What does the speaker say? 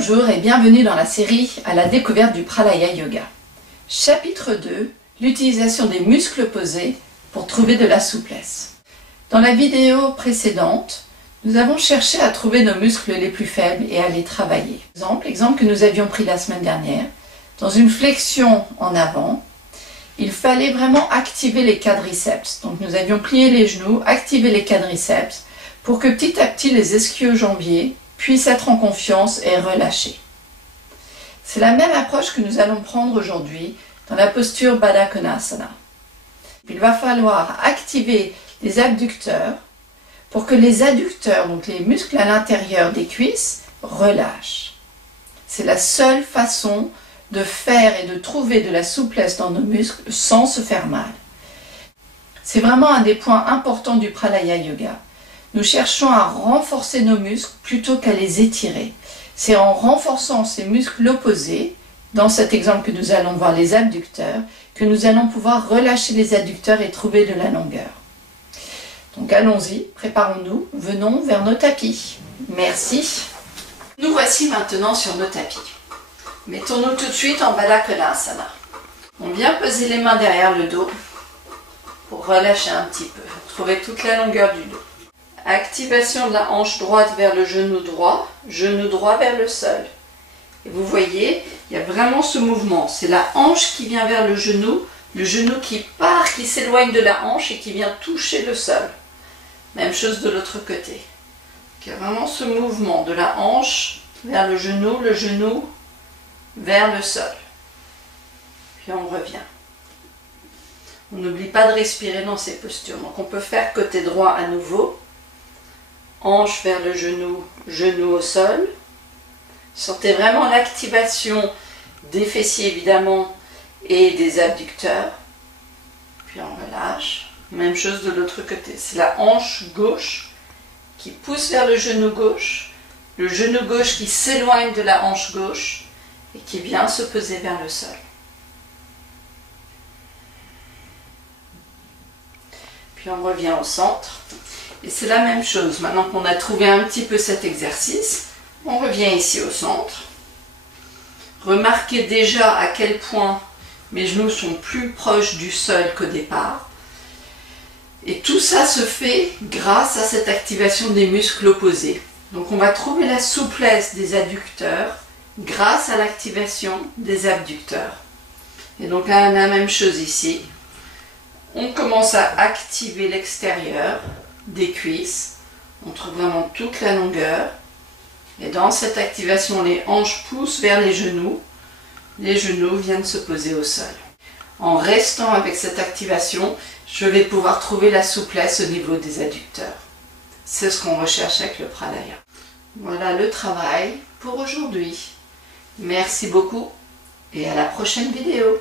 Bonjour et bienvenue dans la série à la découverte du Pralaya Yoga. Chapitre 2, l'utilisation des muscles opposés pour trouver de la souplesse. Dans la vidéo précédente, nous avons cherché à trouver nos muscles les plus faibles et à les travailler. Exemple que nous avions pris la semaine dernière, dans une flexion en avant, il fallait vraiment activer les quadriceps. Donc nous avions plié les genoux, activé les quadriceps pour que petit à petit les ischio-jambiers puissent être en confiance et relâchés. C'est la même approche que nous allons prendre aujourd'hui dans la posture Baddha Konasana. Il va falloir activer les abducteurs pour que les adducteurs, donc les muscles à l'intérieur des cuisses, relâchent. C'est la seule façon de faire et de trouver de la souplesse dans nos muscles sans se faire mal. C'est vraiment un des points importants du Pralaya Yoga. Nous cherchons à renforcer nos muscles plutôt qu'à les étirer. C'est en renforçant ces muscles opposés, dans cet exemple que nous allons voir les abducteurs, que nous allons pouvoir relâcher les adducteurs et trouver de la longueur. Donc allons-y, préparons-nous, venons vers nos tapis. Merci. Nous voici maintenant sur nos tapis. Mettons-nous tout de suite en Baddha Konasana. On vient poser les mains derrière le dos pour relâcher un petit peu, trouver toute la longueur du dos. Activation de la hanche droite vers le genou droit vers le sol. Et vous voyez, il y a vraiment ce mouvement. C'est la hanche qui vient vers le genou qui part, qui s'éloigne de la hanche et qui vient toucher le sol. Même chose de l'autre côté. Il y a vraiment ce mouvement de la hanche vers le genou vers le sol. Puis on revient. On n'oublie pas de respirer dans ces postures. Donc on peut faire côté droit à nouveau. Hanche vers le genou au sol. Sentez vraiment l'activation des fessiers évidemment et des abducteurs. Puis on relâche. Même chose de l'autre côté. C'est la hanche gauche qui pousse vers le genou gauche qui s'éloigne de la hanche gauche et qui vient se poser vers le sol. Puis on revient au centre. Et c'est la même chose. Maintenant qu'on a trouvé un petit peu cet exercice, on revient ici au centre. Remarquez déjà à quel point mes genoux sont plus proches du sol qu'au départ. Et tout ça se fait grâce à cette activation des muscles opposés. Donc on va trouver la souplesse des adducteurs grâce à l'activation des abducteurs. Et donc on a la même chose ici. On commence à activer l'extérieur des cuisses. On trouve vraiment toute la longueur. Et dans cette activation, les hanches poussent vers les genoux viennent se poser au sol. En restant avec cette activation, je vais pouvoir trouver la souplesse au niveau des adducteurs. C'est ce qu'on recherche avec le Pralaya. Voilà le travail pour aujourd'hui. Merci beaucoup et à la prochaine vidéo.